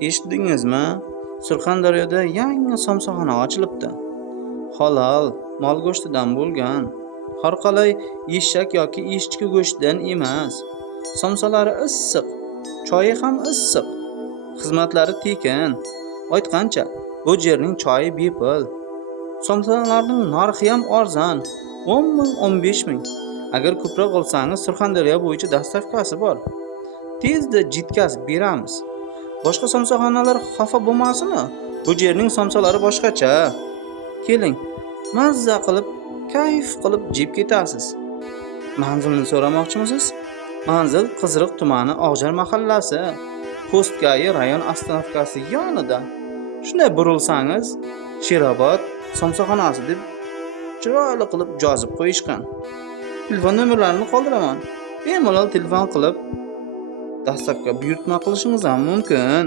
Eshitdingizmi? Surxondaryoda yangi somsaxona ochilibdi. Halol, mol go'shtidan bo'lgan. Har qalay eshak yoki echki go'shtidan emas. Somsalari issiq, choyi ham issiq. Xizmatlari tekin. Aytgancha, bu yerning choyi bepul. Somsalarning narxi ham arzon. 10 ming, 15 ming. Agar ko'proq olsangiz Surxondaryo bo'yicha dastavkasi bor. Tezda jitkazib beramiz. Boshqa somsaxonalar xafa bo'lmasinmi? Bu yerning somsalari boshqacha. Keling, mazza qilib, kayf qilib jeb ketasiz. Manzilni so'ramoqchimisiz? Manzil Qiziriq tumani Og'jar mahallasi, Postgayi rayon astanovkasi yonida. Shunday burilsangiz, Sherobod somsaxonasi deb chiroyli qilib yozib qo'yishgan. Telefon nomerlarini qoldiraman. Bemalol telefon qilib dastavka buyurtma qilishingiz ham mumkin.